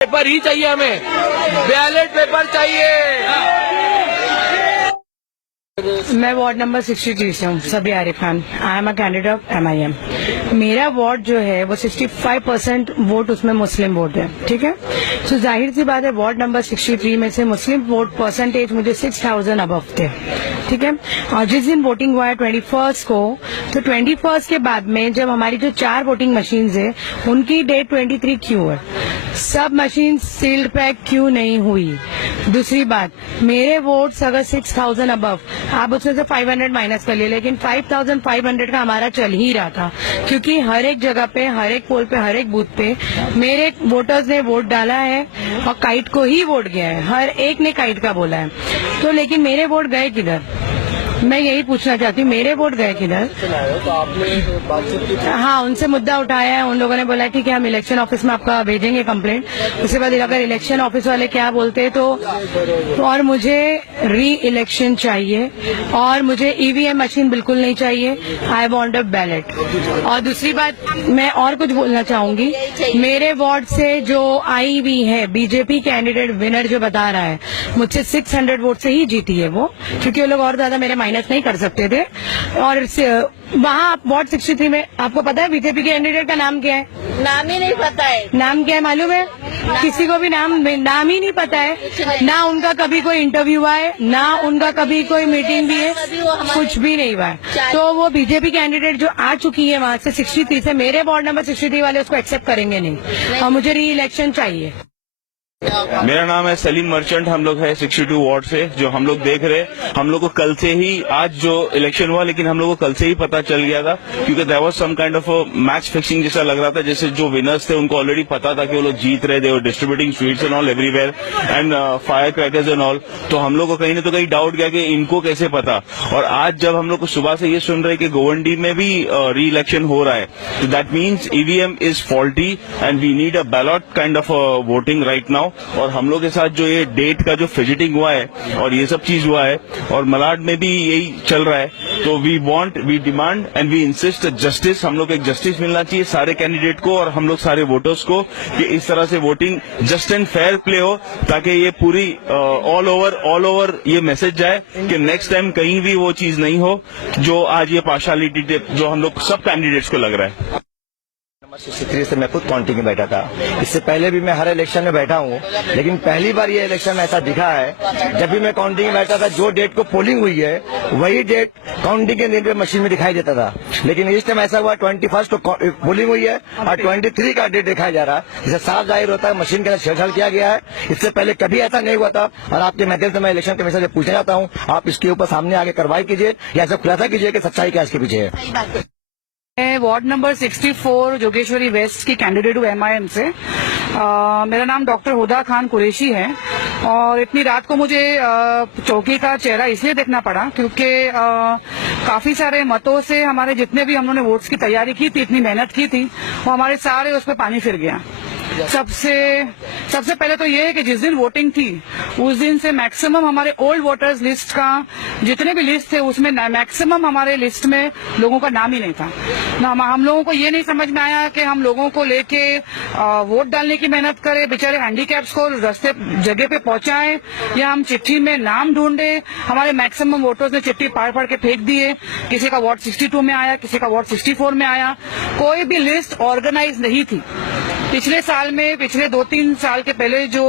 Paper ही चाहिए, हमें ballot paper चाहिए। मैं वार्ड नंबर 63 से हूँ, सभी Arif Khan. I am a candidate of MIM। मेरा वार्ड जो है वो 65% वोट उसमें मुस्लिम वोट है, ठीक है। तो जाहिर सी बात है वार्ड नंबर 63 में से मुस्लिम वोट परसेंटेज मुझे 6000 अबव थे, ठीक है। और जिस दिन वोटिंग हुआ है 21 को, तो 21 के बाद में जब हमारी जो 4 वोटिंग मशीन है उनकी डेट 23 क्यों है, सब मशीन सील्ड पैक क्यों नहीं हुई। दूसरी बात, मेरे वोट्स अगर 6000 अबव, आप उसमें से 500 माइनस कर लिए, लेकिन 5500 का हमारा चल ही रहा था, क्योंकि हर एक जगह पे, हर एक पोल पे, हर एक बूथ पे मेरे वोटर्स ने वोट डाला है और काइट को ही वोट गया है, हर एक ने काइट का बोला है। तो लेकिन मेरे वोट गए किधर, मैं यही पूछना चाहती हूँ, मेरे वोट गए किधर। तो आपने बातचीत की? हाँ, उनसे मुद्दा उठाया है, उन लोगों ने बोला ठीक है हम इलेक्शन ऑफिस में आपका भेजेंगे कंप्लेंट। उसके बाद अगर इलेक्शन ऑफिस वाले क्या बोलते हैं तो और मुझे री इलेक्शन चाहिए और मुझे EVM मशीन बिल्कुल नहीं चाहिए। I want a ballot. और दूसरी बात मैं और कुछ बोलना चाहूंगी, मेरे वार्ड से जो आई हुई है बीजेपी कैंडिडेट विनर जो बता रहा है, मुझसे 600 वोट से ही जीती है वो, क्योंकि वो लोग और ज्यादा मेरे माइनस नहीं कर सकते थे। और वहाँ वार्ड 63 में आपको पता है बीजेपी के कैंडिडेट का नाम क्या है? नाम ही नहीं पता है। नाम क्या है मालूम है? किसी को भी नाम ही नहीं पता है। ना उनका कभी कोई इंटरव्यू हुआ है, ना उनका कभी कोई मीटिंग भी है, कुछ भी नहीं हुआ है। तो वो बीजेपी कैंडिडेट जो आ चुकी है वहाँ से 63 से, मेरे वार्ड नंबर 63 वाले उसको एक्सेप्ट करेंगे नहीं और मुझे री इलेक्शन चाहिए। मेरा नाम है सलीम मर्चेंट। हम लोग है 62 वार्ड से, जो हम लोग देख रहे हैं। हम लोग को कल से ही, आज जो इलेक्शन हुआ लेकिन हम लोग को कल से ही पता चल गया था, क्योंकि there was some kind of match fixing जैसा लग रहा था। जैसे जो विनर्स थे उनको ऑलरेडी पता था कि वो लोग जीत रहे थे, distributing sweets and all everywhere and fire crackers and all. तो हम लोग को कहीं ना तो कहीं डाउट गया कि इनको कैसे पता। और आज जब हम लोग को सुबह से ये सुन रहे कि गोवंडी में भी री इलेक्शन हो रहा है, तो that means EVM is faulty and we need a ballot kind of voting right now. और हम लोग के साथ जो ये डेट का जो फिजिटिंग हुआ है और ये सब चीज हुआ है, और मलाड में भी यही चल रहा है, तो we demand and we insist justice. हम लोग एक जस्टिस मिलना चाहिए सारे कैंडिडेट को और हम लोग सारे वोटर्स को, कि इस तरह से voting just and fair play हो, ताकि ये पूरी ऑल ओवर ये मैसेज जाए कि नेक्स्ट टाइम कहीं भी वो चीज नहीं हो जो आज ये पार्शियलिटी जो हम लोग सब कैंडिडेट्स को लग रहा है। 63 से मैं खुद काउंटिंग में बैठा था। इससे पहले भी मैं हर इलेक्शन में बैठा हूँ, लेकिन पहली बार ये इलेक्शन में ऐसा दिखा है, जब भी मैं काउंटिंग में बैठा था जो डेट को पोलिंग हुई है वही डेट काउंटिंग के दिन पे मशीन में दिखाई देता था। लेकिन इस टाइम ऐसा हुआ 21 को पोलिंग हुई है और 23 का डेट दिखाया जा रहा है, जिससे साफ जाहिर होता है मशीन के साथ छेड़छाड़ किया गया है। इससे पहले कभी ऐसा नहीं हुआ था। और आपके माध्यम से मैं इलेक्शन कमीशन से पूछना चाहता हूँ, आप इसके ऊपर सामने आगे कार्रवाई कीजिए या ऐसा खुलासा कीजिए कि सच्चाई क्या इसके पीछे है। मैं वार्ड नंबर 64 जोगेश्वरी वेस्ट की कैंडिडेट हूँ MIM से। मेरा नाम डॉक्टर हुदा खान कुरैशी है और इतनी रात को मुझे चौकी का चेहरा इसलिए देखना पड़ा क्योंकि काफी सारे मतों से हमारे जितने भी हम लोगों ने वोट्स की तैयारी की थी, इतनी मेहनत की थी, वो हमारे सारे उस पर पानी फिर गया। सबसे पहले तो ये है कि जिस दिन वोटिंग थी उस दिन से मैक्सिमम हमारे ओल्ड वोटर्स लिस्ट का जितने भी लिस्ट थे उसमें मैक्सिमम हमारे लिस्ट में लोगों का नाम ही नहीं था। हम लोगों को ये नहीं समझ में आया कि हम लोगों को लेके वोट डालने की मेहनत करें, बेचारे हैंडीकैप्स को रास्ते जगह पे पहुंचाएं, या हम चिट्ठी में नाम ढूंढे। हमारे मैक्सिमम वोटर्स ने चिट्ठी फाड़ के फेंक दिए। किसी का वार्ड 62 में आया, किसी का वार्ड 64 में आया। कोई भी लिस्ट ऑर्गेनाइज नहीं थी। पिछले 2-3 साल के पहले जो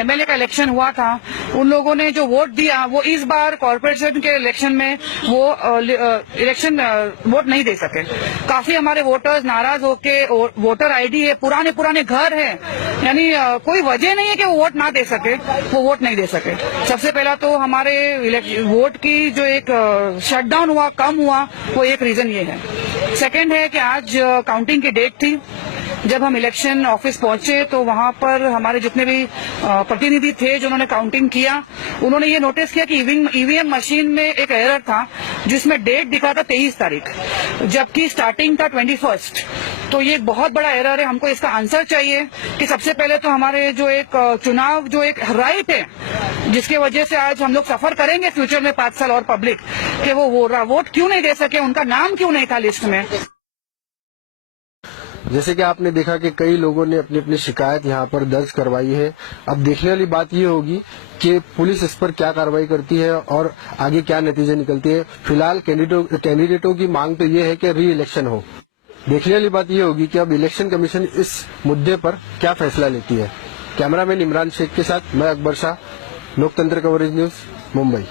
MLA का इलेक्शन हुआ था, उन लोगों ने जो वोट दिया वो इस बार कॉर्पोरेशन के इलेक्शन में वो इलेक्शन वोट नहीं दे सके। काफी हमारे वोटर्स नाराज होके, वोटर ID है, पुराने घर है, यानी कोई वजह नहीं है कि वो वोट ना दे सके, वो वोट नहीं दे सके। सबसे पहला तो हमारे वोट की जो एक शटडाउन हुआ, कम हुआ, वो एक रीजन ये है। सेकंड है कि आज काउंटिंग की डेट थी। जब हम इलेक्शन ऑफिस पहुंचे तो वहां पर हमारे जितने भी प्रतिनिधि थे जो उन्होंने काउंटिंग किया, उन्होंने ये नोटिस किया कि EVM मशीन में एक एरर था जिसमें डेट दिखा था 23 तारीख, जबकि स्टार्टिंग था 21। तो ये एक बहुत बड़ा एरर है। हमको इसका आंसर चाहिए कि सबसे पहले तो हमारे जो एक चुनाव जो एक राइट है, जिसके वजह से आज हम लोग सफर करेंगे फ्यूचर में 5 साल और पब्लिक, कि वो वोट क्यों नहीं दे सके, उनका नाम क्यों नहीं था लिस्ट में। जैसे कि आपने देखा कि कई लोगों ने अपनी अपनी शिकायत यहाँ पर दर्ज करवाई है। अब देखने वाली बात ये होगी कि पुलिस इस पर क्या कार्रवाई करती है और आगे क्या नतीजे निकलती है। फिलहाल कैंडिडेटों की मांग तो ये है कि री इलेक्शन हो। देखने वाली बात ये होगी कि अब इलेक्शन कमीशन इस मुद्दे पर क्या फैसला लेती है। कैमरामैन इमरान शेख के साथ मैं अकबर शाह, लोकतंत्र कवरेज न्यूज, मुंबई।